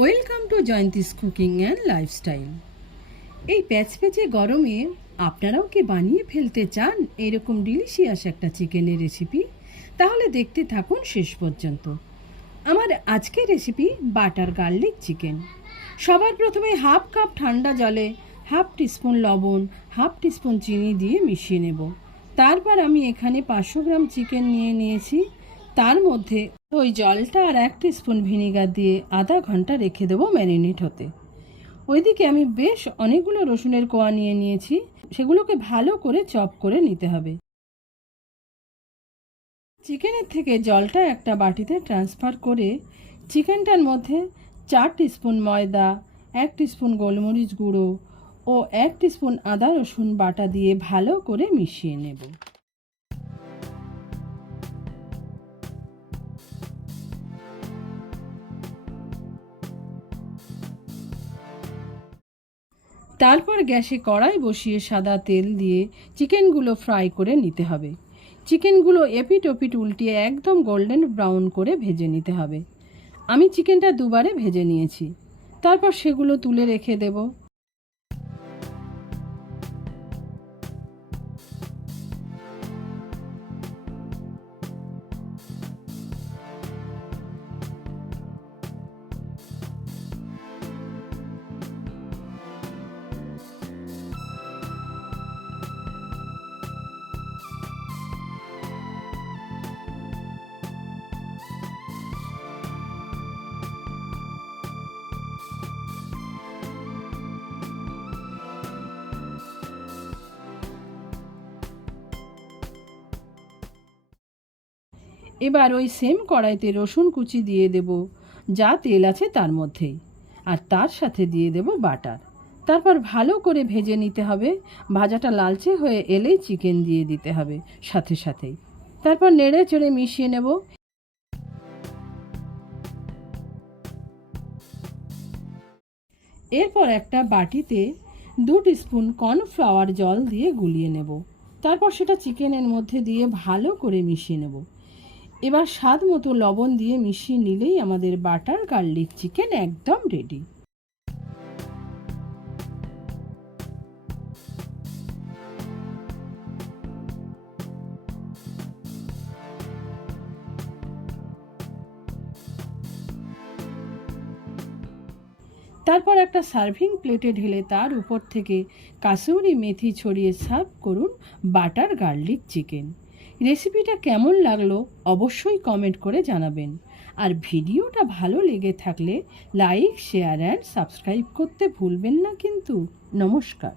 Welcome to Jayanti's cooking and lifestyle. এই প্যাচপ্যাচে গরমে আপনারাও কি বানিয়ে ফেলতে চান এরকম ডিলিশিয়াস একটা চিকেনের রেসিপি? তাহলে দেখতে থাকুন শেষ পর্যন্ত। আমার আজকের রেসিপি বাটার গার্লিক চিকেন। সবার প্রথমে হাফ কাপ ঠান্ডা জলে হাফ টিস্পুন লবণ, হাফ টিস্পুন চিনি দিয়ে মিশিয়ে নেব। তারপর আমি এখানে 500 গ্রাম চিকেন নিয়েছি। তার মধ্যে ওই জলটা আর 1 টিস্পুন ভিনিগার দিয়ে আধা ঘন্টা রেখে দেবো ম্যারিনেট হতে। ওইদিকে আমি বেশ অনেকগুলো রসুনের কোয়া নিয়েছি, সেগুলোকে ভালো করে চপ করে নিতে হবে। চিকেনের থেকে জলটা একটা বাটিতে ট্রান্সফার করে চিকেনটার মধ্যে 4 টিস্পুন ময়দা, 1 টিস্পুন গোলমরিচ গুঁড়ো ও 1 টিস্পুন আদা রসুন বাটা দিয়ে ভালো করে মিশিয়ে নেব। তারপর গ্যাসে কড়াই বসিয়ে সাদা তেল দিয়ে চিকেনগুলো ফ্রাই করে নিতে হবে। চিকেনগুলো এপিট ওপিট উল্টিয়ে একদম গোল্ডেন ব্রাউন করে ভেজে নিতে হবে। আমি চিকেনটা দুবারে ভেজে নিয়েছি। তারপর সেগুলো তুলে রেখে দেব। এবার ওই সেম কড়াইতে রসুন কুচি দিয়ে দেব, যা তেল আছে তার মধ্যেই, আর তার সাথে দিয়ে দেব বাটার। তারপর ভালো করে ভেজে নিতে হবে। ভাজাটা লালচে হয়ে এলেই চিকেন দিয়ে দিতে হবে সাথেই। তারপর নেড়ে চেড়ে মিশিয়ে নেব। এরপর একটা বাটিতে 2 টিস্পুন কর্নফ্লাওয়ার জল দিয়ে গুলিয়ে নেব। তারপর সেটা চিকেনের মধ্যে দিয়ে ভালো করে মিশিয়ে নেব। এবার স্বাদ মতো লবণ দিয়ে মিশিয়ে নিলেই আমাদের বাটার গার্লিক চিকেন একদম রেডি। তারপর একটা সার্ভিং প্লেটে ঢেলে তার উপর থেকে কাসুরি মেথি ছড়িয়ে সার্ভ করুন বাটার গার্লিক চিকেন। রেসিপিটা কেমন লাগলো অবশ্যই কমেন্ট করে জানাবেন। আর ভিডিওটা ভালো লেগে থাকলে লাইক, শেয়ার অ্যান্ড সাবস্ক্রাইব করতে ভুলবেন না কিন্তু। নমস্কার।